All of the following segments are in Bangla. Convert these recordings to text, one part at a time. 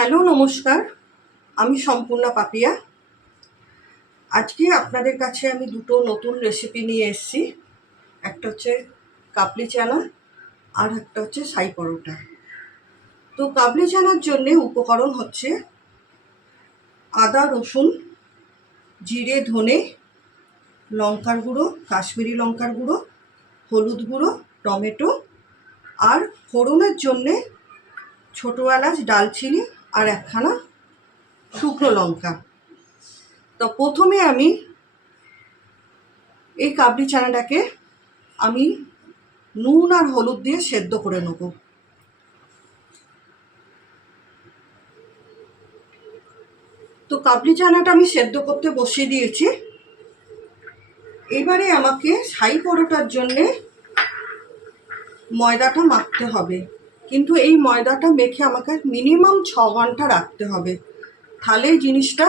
হ্যালো নমস্কার, আমি সম্পূর্ণা পাপিয়া। আজকে আপনাদের কাছে আমি দুটো নতুন রেসিপি নিয়ে এসেছি। একটা হচ্ছে কাবলি চানা আর একটা হচ্ছে সাই পরোটা। তো কাবলি চানার জন্যে উপকরণ হচ্ছে আদা, রসুন, জিরে, ধনে, লঙ্কার গুঁড়ো, কাশ্মীরি লঙ্কার গুঁড়ো, হলুদ গুঁড়ো, টমেটো আর ফোড়নের জন্যে ছোটো এলাচ, দারচিনি আর একখানা শুকনো লঙ্কা। তো প্রথমে আমি এই কাবলি চানাটাকে আমি নুন আর হলুদ দিয়ে সেদ্ধ করে নেব। তো কাবলি চানাটা আমি সেদ্ধ করতে বসিয়ে দিয়েছি। এবারে আমাকে সাই পরোটার জন্যে ময়দাটা মাখতে হবে, কিন্তু এই ময়দাটা মেখে আমাকে মিনিমাম 6 ঘন্টা রাখতে হবে, তাহলে জিনিসটা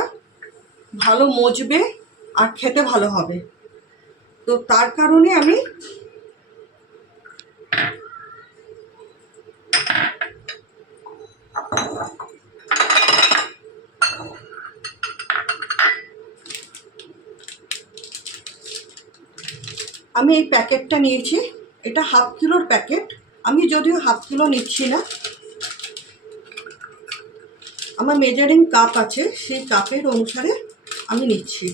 ভালো মজবে আর খেতে ভালো হবে। তো তার কারণে আমি এই প্যাকেটটা নিয়েছি। এটা 1/2 কিলোর প্যাকেট। আমি যদিও 1/2 কিলো নিচ্ছি না, আমার মেজারিং কাপ আছে, সেই কাপের অনুসারে আমি নিচ্ছি।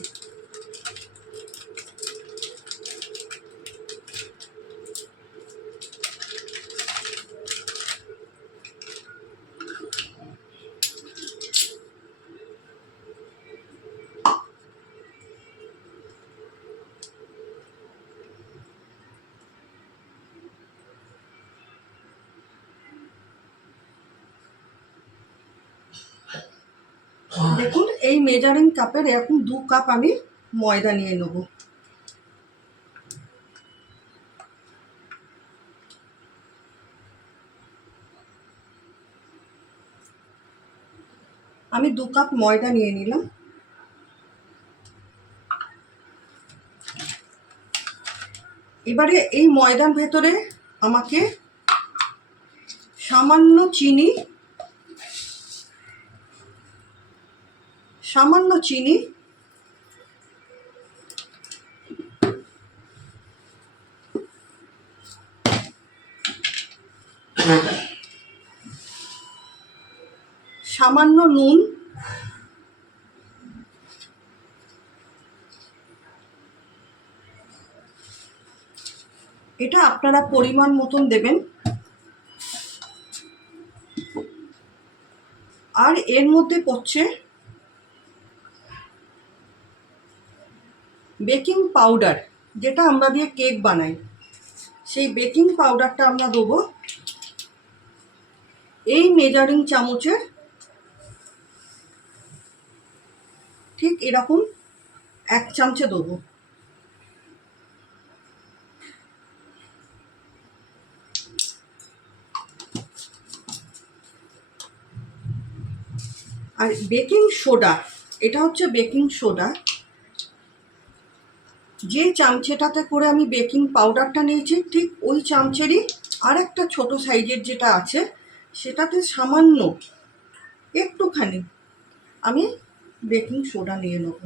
দেখুন, এই মেজারিং কাপের এরকম 2 কাপ আমি ময়দা নিয়ে নেব। আমি 2 কাপ ময়দা নিয়ে নিলাম। এবারে এই ময়দার ভেতরে আমাকে সামান্য চিনি সামান্য নুন, এটা আপনারা পরিমাণ মতন দেবেন। আর এর মধ্যে পড়ছে বেকিং পাউডার, যেটা আমরা দিয়ে কেক বানাই। সেই বেকিং পাউডারটা আমরা দেবো এই মেজারিং চামচের ঠিক এরকম 1 চামচে দেবো। আর বেকিং সোডা, এটা হচ্ছে বেকিং সোডা, যে চামচেটাতে করে আমি বেকিং পাউডারটা নিয়েছি ঠিক ওই চামচেরই আর একটা ছোটো সাইজের যেটা আছে, সেটাতে সামান্য একটুখানি আমি বেকিং সোডা নিয়ে নেব।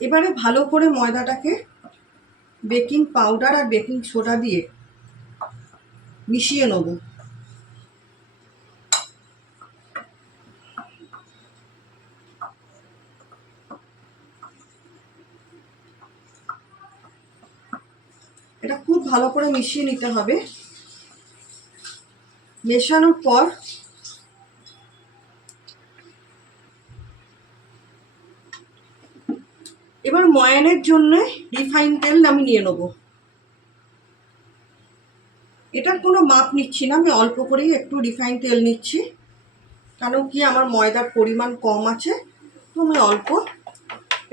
এবারে ভালো করে ময়দাটাকে বেকিং পাউডার আর বেকিং সোডা দিয়ে মিশিয়ে নেব। এটা খুব ভালো করে মিশিয়ে নিতে হবে। মেশানোর পর এবার ময়ানের জন্য রিফাইন তেল আমি নিয়ে নেব। এটার কোনো মাপ নিচ্ছি না, আমি অল্প করেই একটু রিফাইন তেল নিচ্ছি, কারণ কি আমার ময়দার পরিমাণ কম আছে, তো আমি অল্প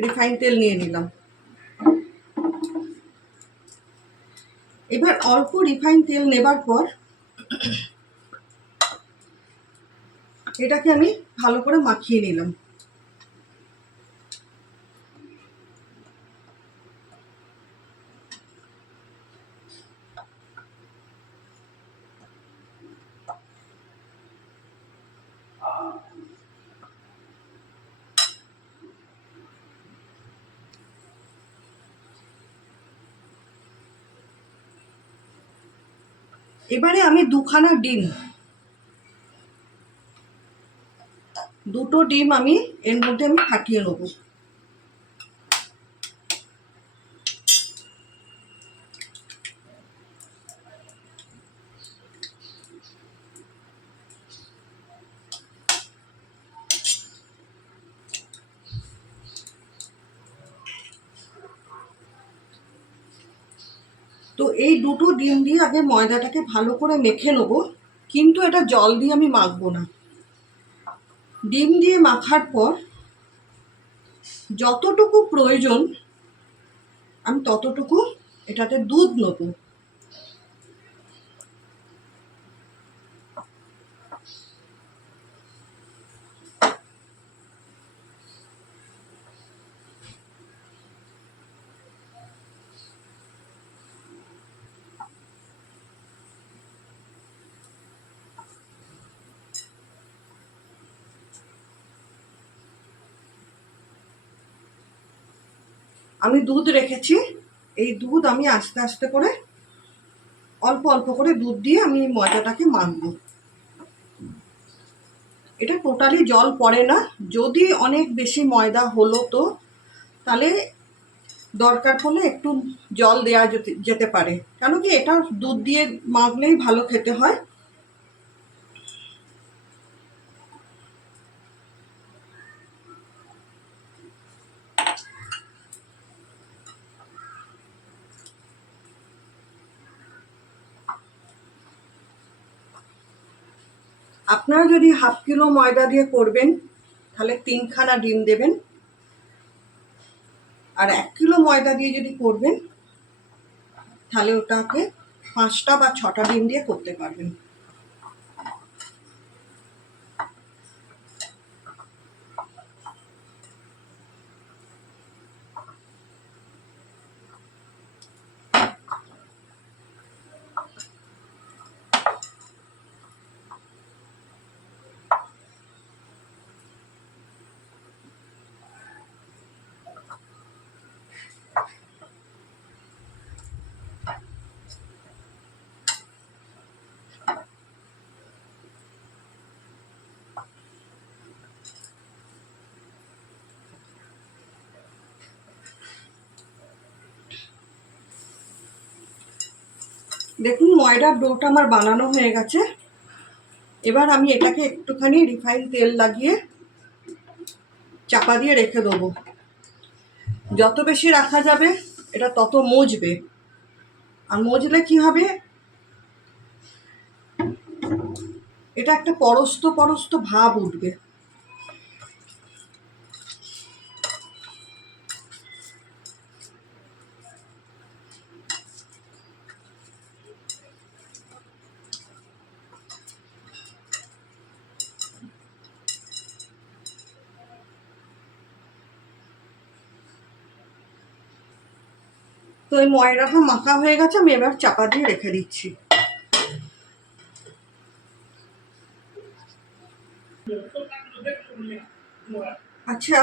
রিফাইন তেল নিয়ে নিলাম। এবার অল্প রিফাইন তেল নেবার পর এটাকে আমি ভালো করে মাখিয়ে নিলাম। এবারে আমি দুটো ডিম আমি এর মধ্যে আমি ফাটিয়ে নেব। তো এই দুটো ডিম দিয়ে আগে ময়দাটাকে ভালো করে মেখে নেবো, কিন্তু এটা জল দিয়ে আমি মাখবো না। ডিম দিয়ে মাখার পর যতটুকু প্রয়োজন আমি ততটুকু এটাতে দুধ নেব। আমি দুধ রেখেছি, এই দুধ আমি আস্তে আস্তে করে অল্প অল্প করে দুধ দিয়ে আমি ময়দাটাকে মাখবো। এটা টোটালি জল পড়ে না, যদি অনেক বেশি ময়দা হলো তো তাহলে দরকার পড়লে একটু জল দেওয়া যেতে পারে, কেন কি এটা দুধ দিয়ে মাখলেই ভালো খেতে হয়। আপনারা যদি হাফ কিলো ময়দা দিয়ে করবেন তাহলে 3খানা ডিম দেবেন, আর 1 কিলো ময়দা দিয়ে যদি করবেন তাহলে ওটাকে 5টা বা 6টা ডিম দিয়ে করতে পারবেন। দেখুন ময়দার ডোটা আমার বানানো হয়ে গেছে। এবার আমি এটাকে একটুখানি রিফাইন তেল লাগিয়ে চাপা দিয়ে রেখে দেবো। যত বেশি রাখা যাবে এটা তত মজবে, আর মজলে কি হবে, এটা একটা পরস্ত পরস্ত ভাব উঠবে। তো এই ময়দাটা মাখা হয়ে গেছে, আমি এবার চাপা দিয়ে রেখে দিচ্ছি। আচ্ছা,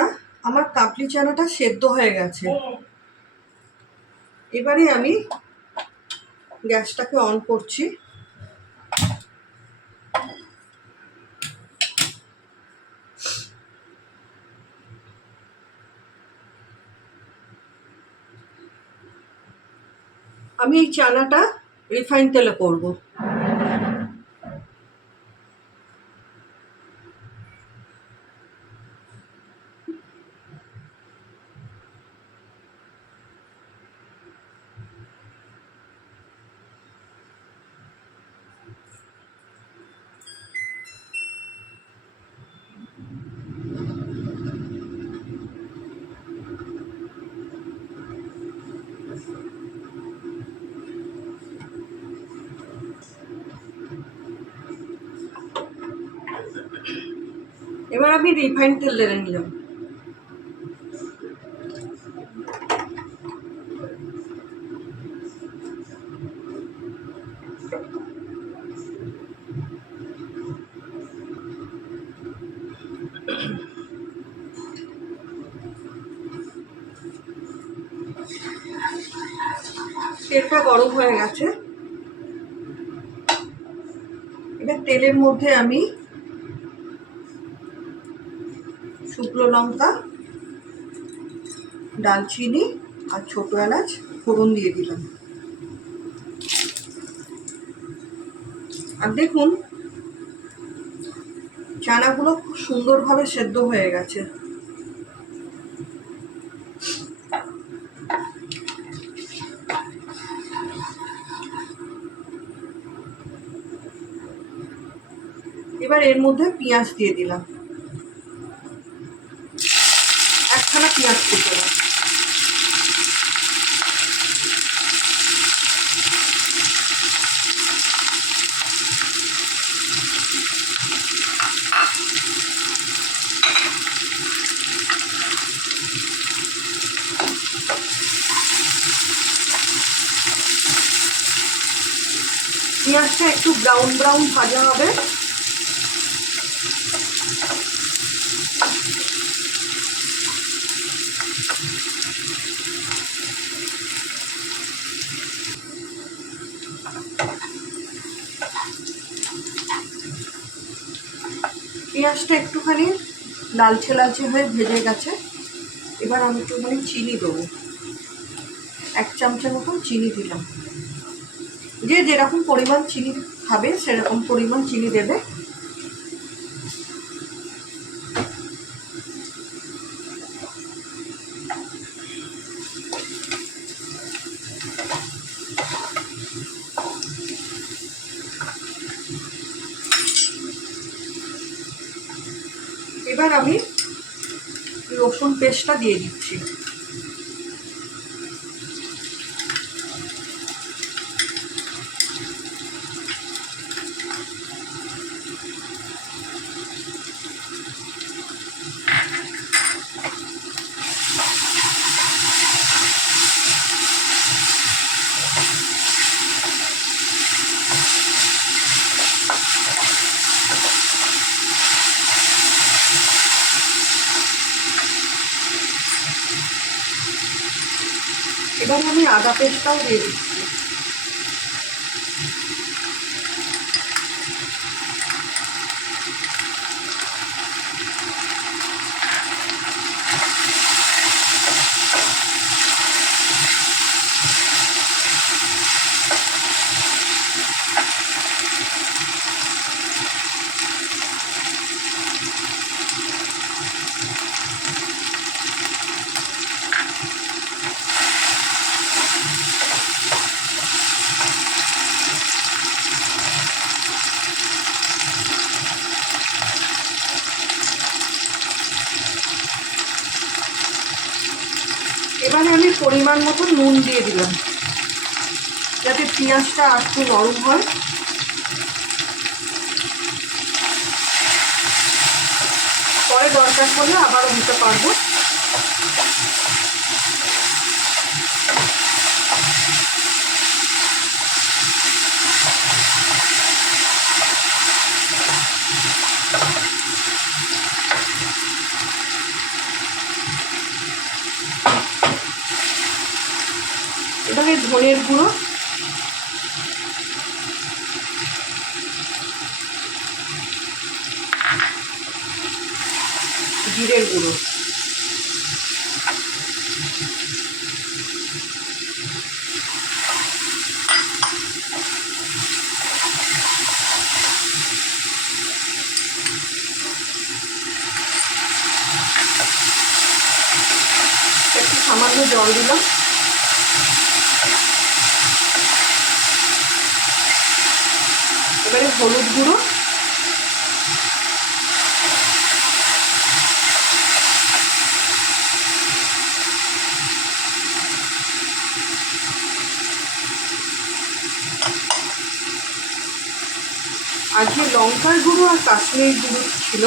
আমার কাবলি চানাটা সেদ্ধ হয়ে গেছে। এবারে আমি গ্যাসটাকে অন করছি। আমি এই চানাটা রিফাইন তেলে করব। এবার আমি রিফাইন তেল ঢেলে নিলাম। তেলটা গরম হয়ে গেছে, তেলের মধ্যে আমি শুকনো লঙ্কা, দালচিনি আর ছোটো এলাচ ফোড়ন দিয়ে দিলাম। আর দেখুন চানাগুলো খুব সুন্দরভাবে সেদ্ধ হয়ে গেছে। এবার এর মধ্যে পেঁয়াজ দিয়ে দিলাম, একখানা পেঁয়াজ কুচো। পেঁয়াজটা একটু ব্রাউন ব্রাউন ভাজা হবে। পেঁয়াজটা একটুখানি লালচে লালচে হয়ে ভেজে গেছে। এবার আমি একটুখানি চিনি দেবো, 1 চামচের মতন চিনি দিলাম। যে যেরকম পরিমাণ চিনি খাবে সেরকম পরিমাণ চিনি দেবে। এবার আমি রসুন পেস্টটা দিয়ে দিচ্ছি। এবার আমি আদা পেস্টটাও দিয়ে দিচ্ছি। এবারে আমি পরিমাণ মতো নুন দিয়ে দিলাম, যাতে পেঁয়াজটা একটু নরম হয়। পরে দরকার পড়লে আবারও দিতে পারবো। এবারে ধনের গুঁড়ো, জিরের গুঁড়ো, একটু সামান্য জল দিলাম। এবারে হলুদ গুঁড়ো, আজকে লঙ্কার গুঁড়ো আর কাশ্মীরি গুঁড়ো ছিল,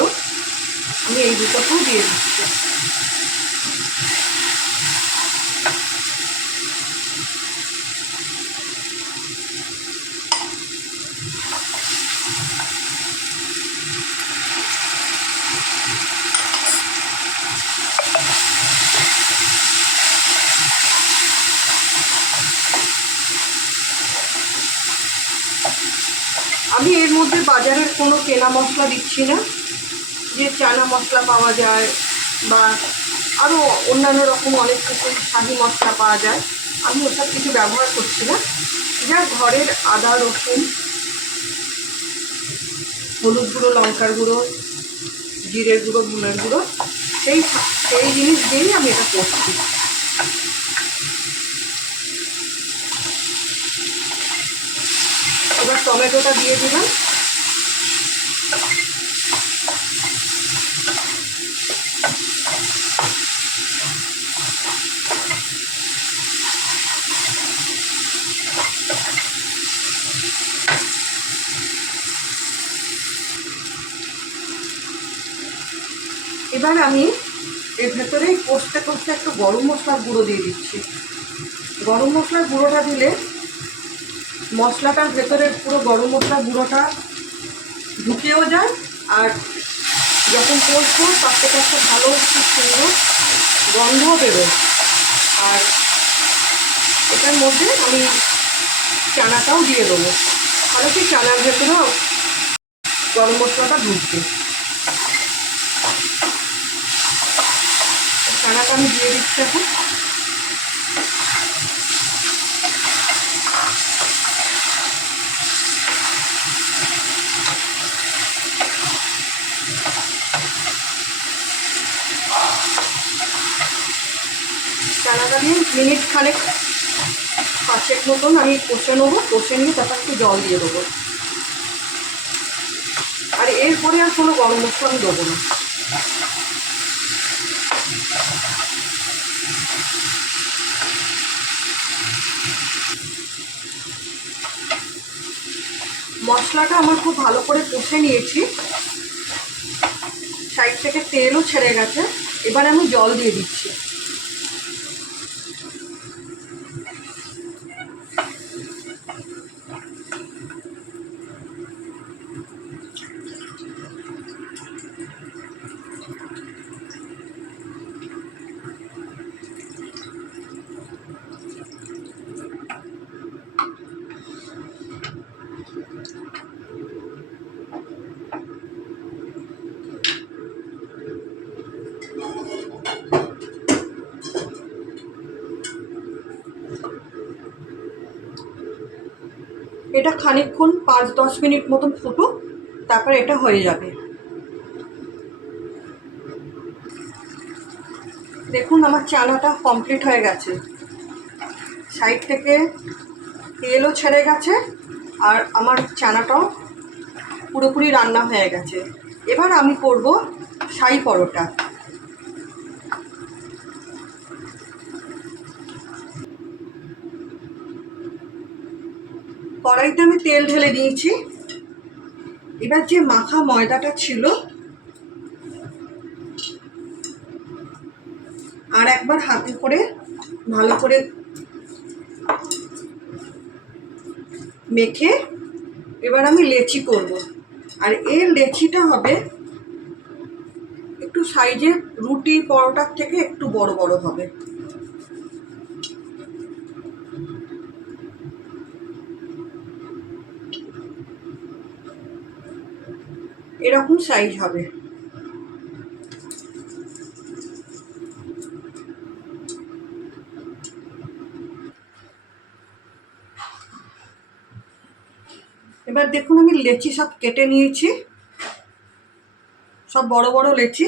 আমি এই দুটোকেও দিয়ে দিচ্ছি। আমি এর মধ্যে বাজারের কোনো কেনা মশলা দিচ্ছি না, যে চানা মশলা পাওয়া যায় বা আরও অন্যান্য রকম অনেক কিছু শাহি মশলা পাওয়া যায়, আমি ওসব কিছু ব্যবহার করছি না। যা ঘরের আদা রসুন, হলুদ গুঁড়ো, লঙ্কার গুঁড়ো, জিরের গুঁড়ো, ধনের গুঁড়ো, সেই সেই জিনিস দিয়েই আমি এটা করছি। এবার টমেটোটা দিয়ে দিলাম। এবার আমি এর ভেতরে কষতে কষতে একটু গরম মশলার গুঁড়ো দিয়ে দিচ্ছি। গরম মশলার গুঁড়োটা দিলে মশলাটার ভেতরে পুরো গরম মশলার গুঁড়োটা ঢুকেও যায়, আর যখন কষবো তার থেকে একটা ভালো খুব সুন্দর গন্ধও বেরোয়। আর এটার মধ্যে আমি চানাটাও দিয়ে দেবো, তাহলে কি চানার ভেতরেও গরম মশলাটা ঢুকবে। চানাটা আমি দিয়ে দিচ্ছি এখন। চানাটা দিয়ে মিনিট খানেক 5 মতন আমি কষে নেবো। কষে নিয়ে তারপর একটু জল দিয়ে দেবো। আর এরপরে আর কোনো গরম মশলা আমি দেবো না। মশলাটা আমার খুব ভালো করে কষে নিয়েছি, সাইড থেকে তেলও ছেড়ে গেছে। এবার আমি জল দিয়ে দিচ্ছি। এটা খানিকক্ষণ 5-10 মিনিট মতন ফুটুক, তারপর এটা হয়ে যাবে। দেখুন আমার চানাটা কমপ্লিট হয়ে গেছে, সাইড থেকে তেলও ছেড়ে গেছে, আর আমার চানাটাও পুরোপুরি রান্না হয়ে গেছে। এবার আমি করব শাহী পরোটা। কড়াইতে আমি তেল ঢেলে দিয়েছি। এবার যে মাখা ময়দাটা ছিল আর একবার হাতে করে ভালো করে মেখে এবার আমি লেচি করব। আর এর লেচিটা হবে একটু সাইজে রুটি পরোটার থেকে একটু বড় বড় হবে। এরকম সাইজ হবে। এবার দেখুন আমি লেচি সব কেটে নিয়েছি, সব বড় বড় লেচি।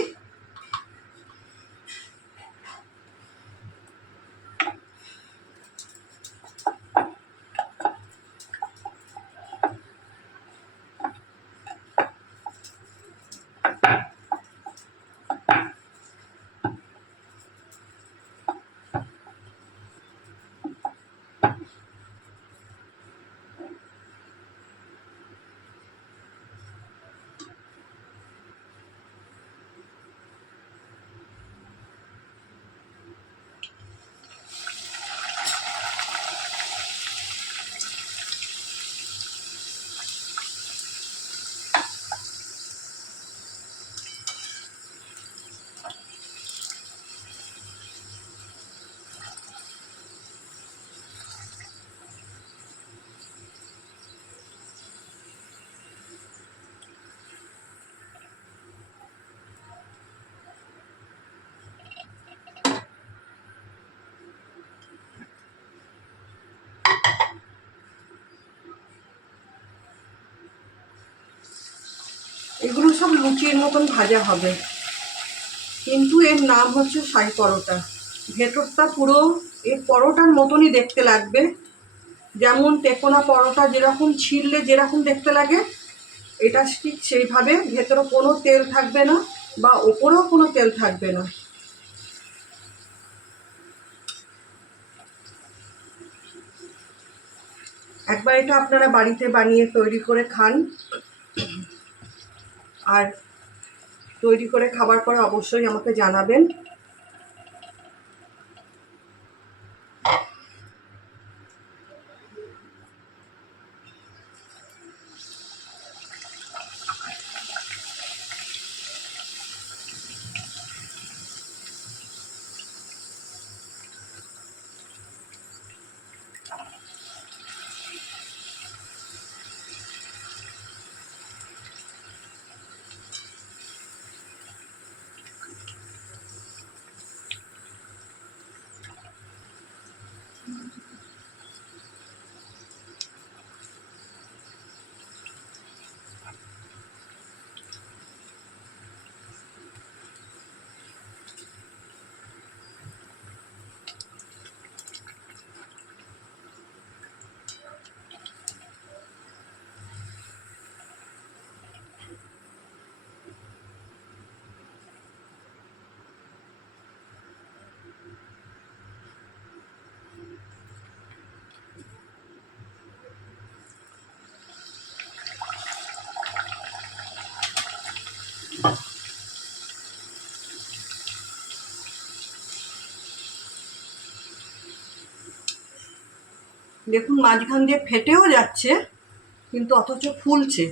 এগুলো সব লুচির মতন ভাজা হবে, কিন্তু এর নাম হচ্ছে শাহী পরোটা। ভেতরটা পুরো এর পরোটার মতনই দেখতে লাগবে, যেমন টেকোনা পরোটা যেরকম ছিললে যেরকম দেখতে লাগে, এটা ঠিক সেইভাবে। ভেতরে কোনো তেল থাকবে না বা ওপরেও কোনো তেল থাকবে না। একবার এটা আপনারা বাড়িতে বানিয়ে তৈরি করে খান, আর তৈরি করে খাবার পরে অবশ্যই আমাকে জানাবেন। দেখুন মাঝখান দিয়ে ফেটেও যাচ্ছে, কিন্তু অথচ ফুলছে।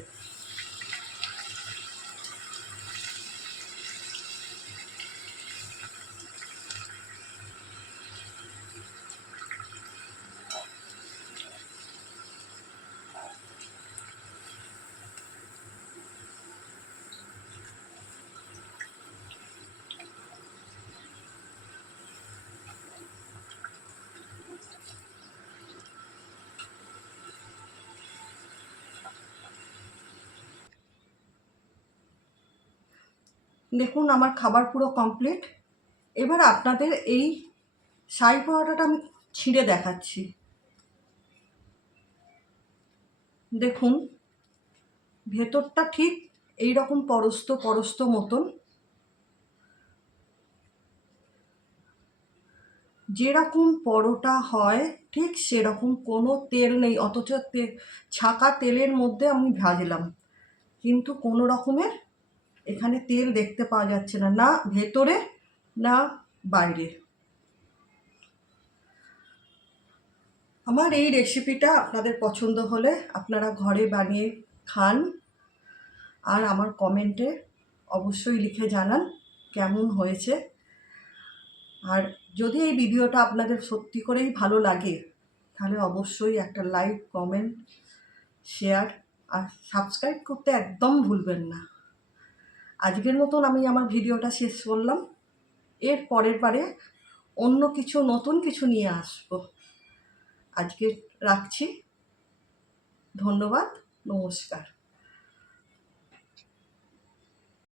দেখুন আমার খাবার পুরো কমপ্লিট। এবার আপনাদের এই শাহী পরোটাটা আমি ছিঁড়ে দেখাচ্ছি। দেখুন ভেতরটা ঠিক এই রকম পরস্ত পরস্ত মতন, যেরকম পরোটা হয় ঠিক সেরকম, কোনো তেল নেই, অথচ ছাকা তেলের মধ্যে আমি ভাজলাম, কিন্তু কোনো রকমের এখানে তেল দেখতে পাওয়া যাচ্ছে না, না ভেতরে না বাইরে। আমার এই রেসিপিটা আপনাদের পছন্দ হলে আপনারা ঘরে বানিয়ে খান, আর আমার কমেন্টে অবশ্যই লিখে জানান কেমন হয়েছে। আর যদি এই ভিডিওটা আপনাদের সত্যি করেই ভালো লাগে, তাহলে অবশ্যই একটা লাইক, কমেন্ট, শেয়ার আর সাবস্ক্রাইব করতে একদম ভুলবেন না। আজকের মতন আমি আমার ভিডিওটা শেষ করলাম। এর পরের বারে অন্য কিছু নতুন কিছু নিয়ে আসবো। আজকে রাখছি। ধন্যবাদ, নমস্কার।